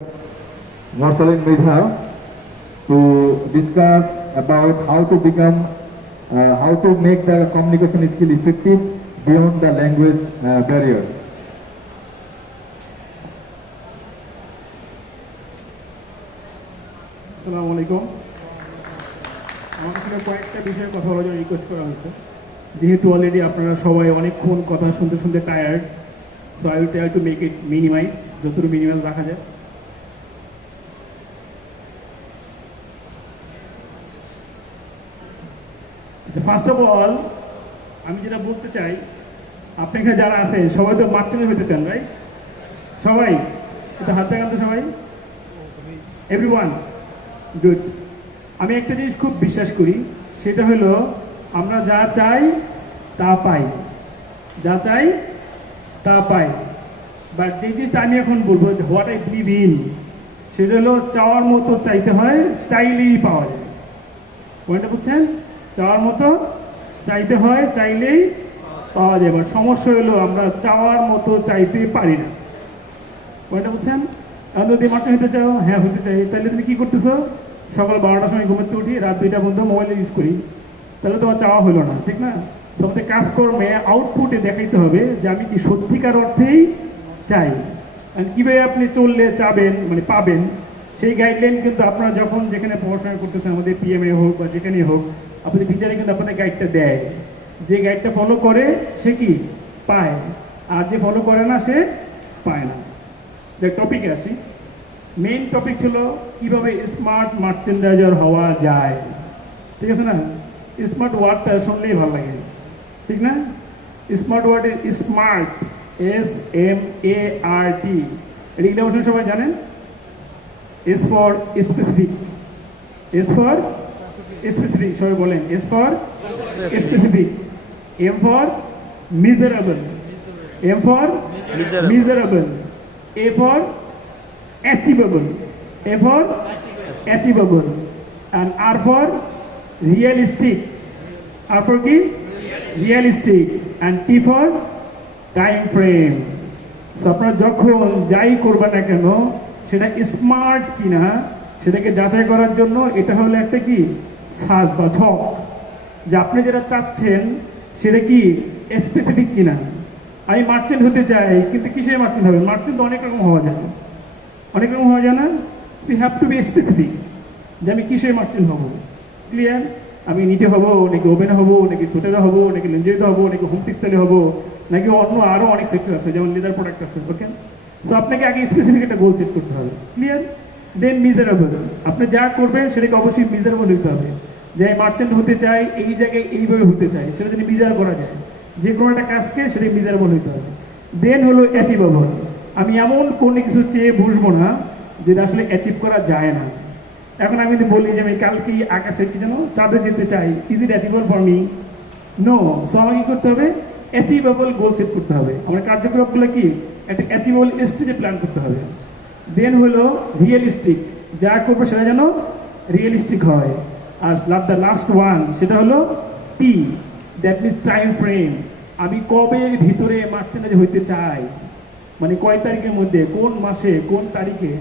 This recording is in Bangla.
Marcelin Medha to discuss about how to become, how to make the communication skill effective beyond the language barriers. আসসালামু আলাইকুম। আমাকে সঙ্গে কয়েকটা বিষয়ে কথা বলার জন্য রিকোয়েস্ট করা হয়েছে। যেহেতু অলরেডি আপনারা সবাই অনেকক্ষণ কথা শুনতে শুনতে tired, so I will try to make it minimise, যতটুকু মিনিমাইজ রাখা যায়। ফার্স্ট অফ অল আমি যেটা বলতে চাই, আপনি এখানে যারা আছেন সবাই তো মার্চেন্ট হইতে চান, রাইট? সবাই একটু হাত দেখান তো সবাই, এভরিওয়ান। গুড। আমি একটা জিনিস খুব বিশ্বাস করি, সেটা হলো আমরা যা চাই তা পাই, যা চাই তা পাই। বাট যে জিনিসটা আমি এখন বলবো, হোয়াট আই বিলিভ ইন, সেটা হলো চাওয়ার মতো চাইতে হয়, চাইলেই পাওয়া যায়। পয়েন্টটা বুঝছেন? চাওয়ার মতো চাইতে হয়, চাইলেই পাওয়া যায়। বাট সমস্যা হলো আমরা চাওয়ার মতো চাইতে পারি না। পয়েন্টটা বুঝছেন? এখন যদি মাত্র হতে চাও, হ্যাঁ হতে চাই, তাহলে তুমি কি করতেছো? সকাল 12টার সময় ঘুমাতে উঠি, রাত 2টা পর্যন্ত মোবাইল ইউজ করি, তাহলে তোমার চাওয়া হলো না, ঠিক না? সবথেকে কাজকর্মে আউটপুটে দেখাইতে হবে যে আমি কি সত্যিকার অর্থেই চাই। কীভাবে আপনি চললে চাবেন, মানে পাবেন, সেই গাইডলাইন কিন্তু আপনারা যখন যেখানে পড়াশোনা করতেছেন, আমাদের পিএমএ হোক বা যেখানেই হোক, আপনাদের টিচারে কিন্তু আপনাদের গাইডটা দেয়। যে গাইডটা ফলো করে সে কি পায়, আর যে ফলো করে না সে পায় না। যে টপিকে আসি, মেইন টপিক ছিল কিভাবে স্মার্ট মার্চেন্ডাইজার হওয়া যায়, ঠিক আছে না? স্মার্ট ওয়ার্ডটা শুনলেই ভালো লাগে, ঠিক না? স্মার্ট ওয়ার্ডের স্মার্ট, SMART, এর ইংরেজি সবাই জানেন? S for specific, S for specific, সবাই বলেন S for specific, M for measurable, M for measurable, A for achievable, A for achievable, and R for realistic, R for কি? Realistic, and T for time frame. So আপনারা যখন যাই করবেন না কেন, সেটা স্মার্ট কিনা সেটাকে যাচাই করার জন্য এটা হলো একটা কি সাজ বা ছক, যে আপনি যেটা চাচ্ছেন সেটা কি স্পেসিফিক কিনা। আমি মার্চেন্ট হতে চাই, কিন্তু কিসের মার্চেন্ট হবে? মার্চেন্ট তো অনেক রকম হওয়া যায়, অনেক রকম হওয়া যায় না? So you have to be specific যে আমি কিসের মার্চেন্ট হবো। ক্লিয়ার? আমি নিটে হবো, নাকি ওভেনে হবো, নাকি সোটেরা হবো, নাকি লেঞ্জেরিতে হবো, নাকি হোম টেক্সটাইলে হবো, নাকি অন্য আরও অনেক সেক্টর আছে, যেমন লেদার প্রোডাক্ট আছে। ওকে, সো আপনাকে আগে স্পেসিফিক একটা গোল সেট করতে হবে। ক্লিয়ার? দেন মিজারেবল, আপনি যা করবেন সেটাকে অবশ্যই মিজারেবল হতে হবে। যে মার্চেন্ট হতে চাই, এই জায়গায় এইভাবে হতে চাই, সেটা যদি মিজার করা যায়, যে কোনো একটা কাজকে সেটাই মিজারেবল হইতে হবে। দেন হলো অ্যাচিভেবল, আমি এমন কোনো কিছু চেয়ে বসবো না যেটা আসলে অ্যাচিভ করা যায় না। এখন আমি যদি বলি যে আমি কালকে আকাশে কি যেন চাঁদে যেতে চাই, is it achievable for me? No. So আমাকে কি করতে হবে? অ্যাচিভেবল গোল সেট করতে হবে। আমার কার্যকলাপগুলো কি একটা অ্যাচিভেবল স্টেজে প্ল্যান করতে হবে। দেন হলো রিয়েলিস্টিক, যা করবো সেটা যেন রিয়েলিস্টিক হয়। আর দ্য লাস্ট ওয়ান, সেটা হলো টি, দ্যাট মিনস টাইম ফ্রেম। আমি কবের ভিতরে মার্চেন্ডাইজ হইতে চাই, মানে কয় তারিখের মধ্যে, কোন মাসে, কোন তারিখে।